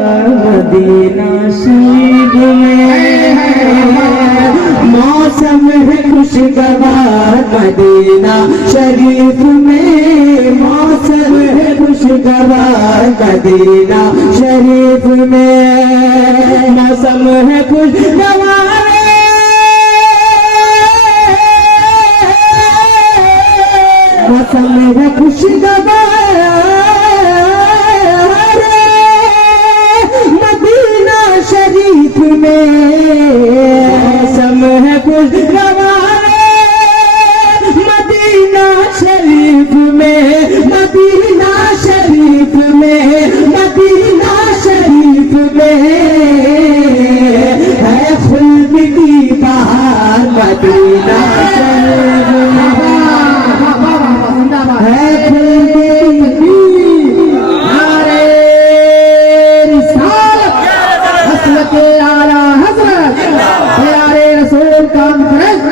Medina शरीफ में मौसम है खुशगवार मदीना शरीफ में मौसम है खुशगवार मदीना शरीफ में मौसम है खुशगवार मौसम है खुशगवार मदीना शरीफ में मौसम है खुशगवार मदीना शरीफ में मदीना शरीफ में मदीना शरीफ में है खुल्द की बहार मदीना शरीफ में है खुल्द की नारे रिसालत हज़रत आला हज़रत प्यारे रसूल कॉन्फ्रेंस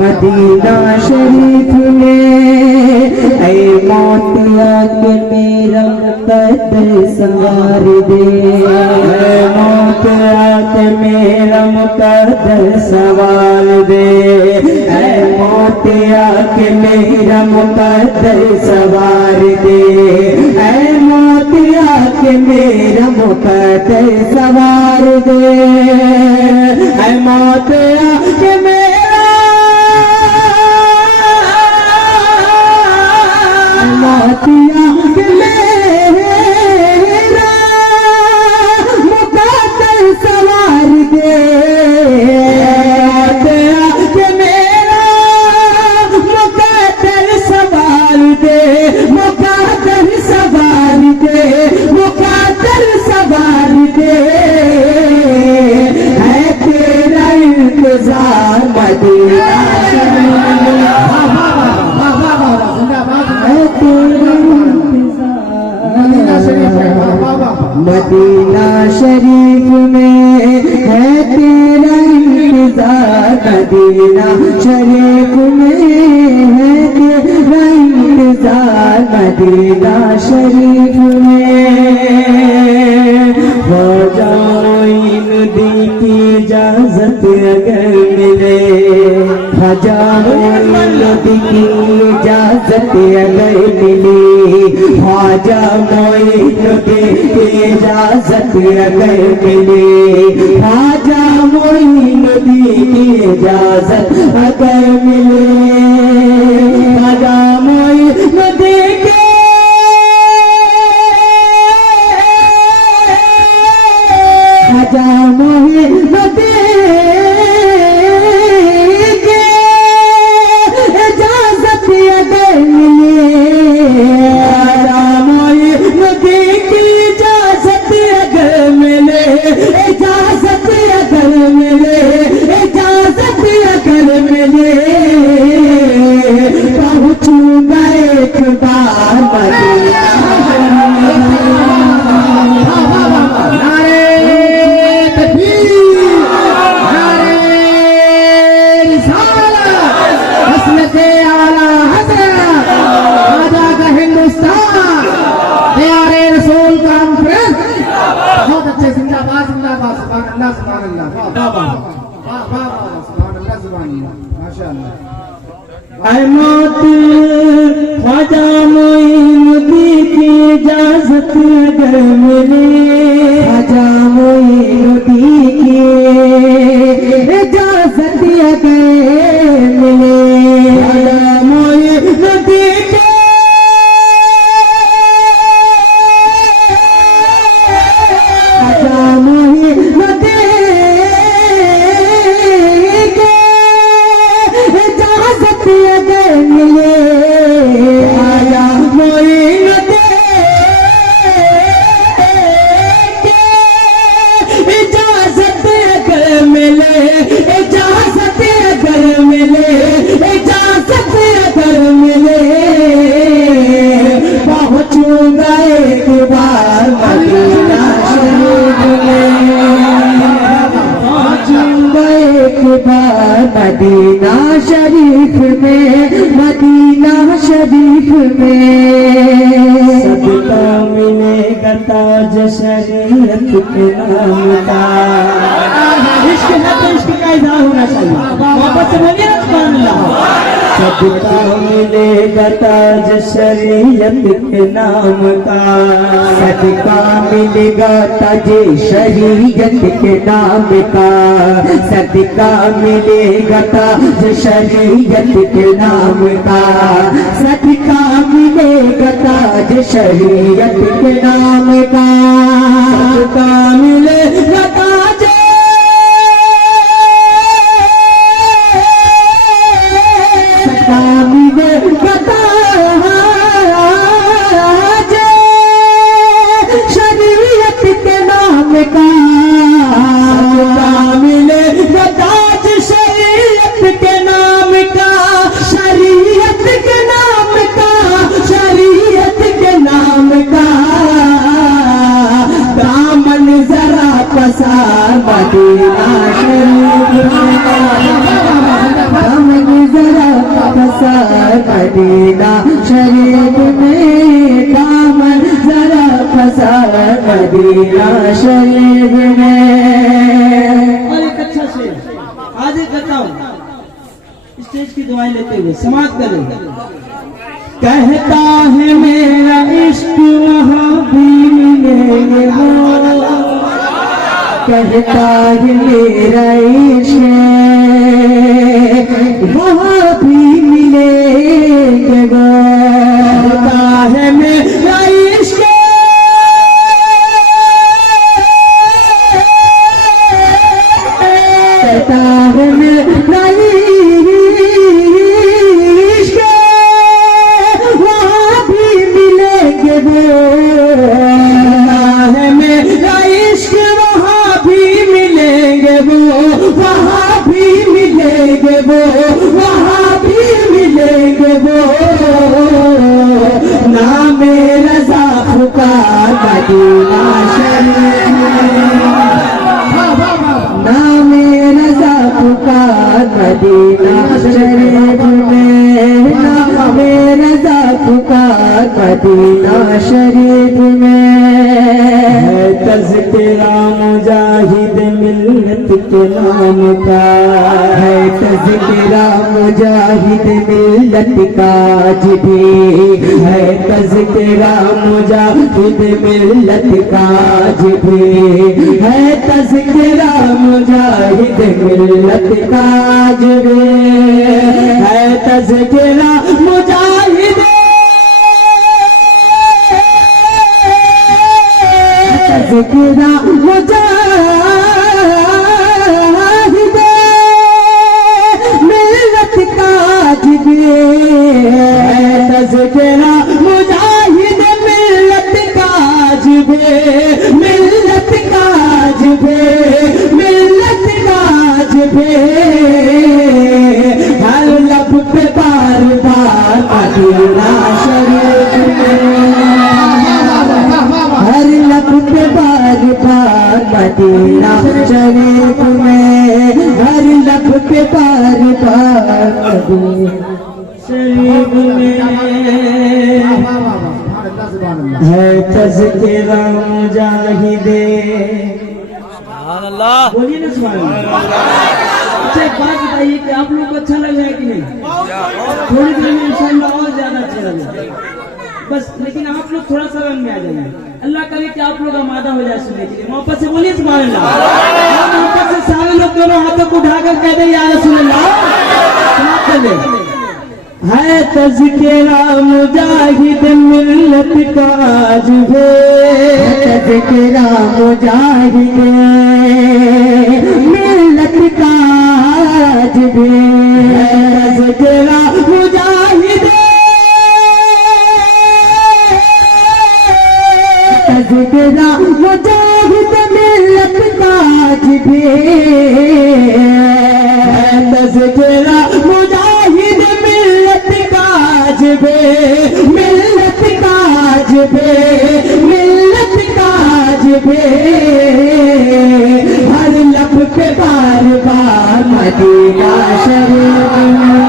मदीना शरीफ में ऐ मौत आके मेरा मुक़द्दर सवार दे ऐ मौत आके मेरा मुक़द्दर सवार दे ऐ मौत आके मेरा मुक़द्दर सवार दे ऐ मौत आके मेरा मुक़द्दर सवार दे ऐ मौत आके मेरा मौत आके मेरा मुक़द्दर सवार दे मौत आके मेरा मुक़द्दर सवार दे मुक़द्दर सवार दे मुक़द्दर सवार दे है तेरा इंतजार मदीना मदीना शरीफ में है तेरा इंतजार मदीना शरीफ में है तेरा इंतजार मदीना शरीफ में हो जाओ की इजाजत अगर मिले हजारों नबी की इजाजत अगर मिली ख्वाजा मोइनुद्दीन की इजाजत अगर मिली ख्वाजा मोइनुद्दीन की इजाजत अगर मिले ख्वाजा मोइनुद्दीन की ख्वाजा मोइनुद्दीन मौत ख्वाजा मोइनुद्दीन की इजाजत अगर मिले ख्वाजा मोइनुद्दीन की इजाजत अगर मिले ख्वाजा मोइनुद्दीन मदीना शरीफ में मदीना शरीफ में सबका मिलेगा मिलेगा ताज शरीयत के नाम का। इश्क है तो इश्क का इजहार होना चाहिए। वापस से बोलिए ना सुभान अल्लाह। सदका मिलेगा ताज शरीयत के नाम का, सदका मिलेगा ताज शरीयत के नाम का, सदका मिलेगा ताज शरीयत के नाम का, सदका मिलेगा ताज शरीयत के नाम का, सदका मिलेगा ताज शरीयत के नाम का, मिलेगा ताज शरीयत के नाम का, शरीयत के नाम का, शरीयत के नाम का। दामन जरा पसार मदीना शरीफ में, दामन जरा पसार मदीना शरीफ में, दामन जरा पसार मदीना शरीफ में। और एक अच्छा शेर आज एक करता हूँ, स्टेज की दुआएं लेते हुए समाप्त करें। कहता है मेरा इश्क वहाँ भी मिलेंगे वो, कहता है मेरा इश्क वहाँ भी मिलेंगे वो, कहता है मेरा इश्क कहता है मेरा इश्क वहाँ भी मिलेंगे वो, है मेरा इश्क वहाँ भी मिलेंगे वो, वहाँ भी मिलेंगे वो, वहाँ भी मिलेंगे वो। नाम रज़ा पुकार मदीना शरीफ में, नाम रज़ा पुकार मदीना शरीफ में, नाम रज़ा पुकार मदीना शरीफ में। तज़किरा मुजाहिद मिल्लत के नाम का, है तज़किरा मुजाहिद मिल्लत का भी, है तज़किरा मुजाहिद मिल्लत का भी, है तज़किरा मुजाहिद मिल्लत का भी, है तज़किरा मुजाहिद तज़किरा मुजाहिद मिल्लत का भी, है तज़किरा मुजाहिद मिल्लत का भी, मिल्लत का भी, मिल्लत का भी। हर लब पे बार बार मदीना शरीफ में, हर लब पे बार बार मदीना शरीफ में, हर लब पे बार बार मदीना शरीफ में। है तज़किरा मुजाहिदे, बोलिए ना सुभान अल्लाह। अच्छा एक बात बताइए कि आप लोग को अच्छा लग रहा है कि नहीं? थोड़ी देर में इंशाअल्लाह और ज्यादा अच्छा लगेगा बस, लेकिन आप लोग थोड़ा सा रंग में आ जाइए। अल्लाह करे कि आप लोग आमादा हो जाए सुनने के लिए। मोहब्बत से बोलिए सुभान अल्लाह। मोहब्बत से सारे लोग दोनों हाथों को उठाकर कह दे या रसूल अल्लाह। समाप्त कर दे। है तज़किरा मुजाहिद मिल्लत का आज है, तज़किरा मुजाहिद मिल्लत का आज भी, तज़किरा मुजाहिद तज़किरा मुजाहिद मिल्लत का आज भी, तज़किरा मुजाहिद मिल्लत का आज भी, मिल्लत का आज भी, मिल्लत का आज भी। हर लब पे बार बार मदीना शरीफ में,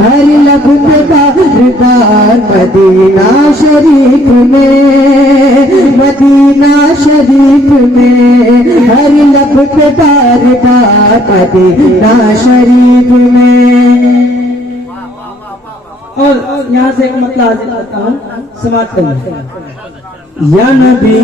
हर लब पे बार बार मदीना शरीफ में, मदीना शरीफ में, हर लब पे बार बार मदीना शरीफ में। और यहाँ से एक मतलब हाजिर करता हूँ, समाप्त करिए। या नबी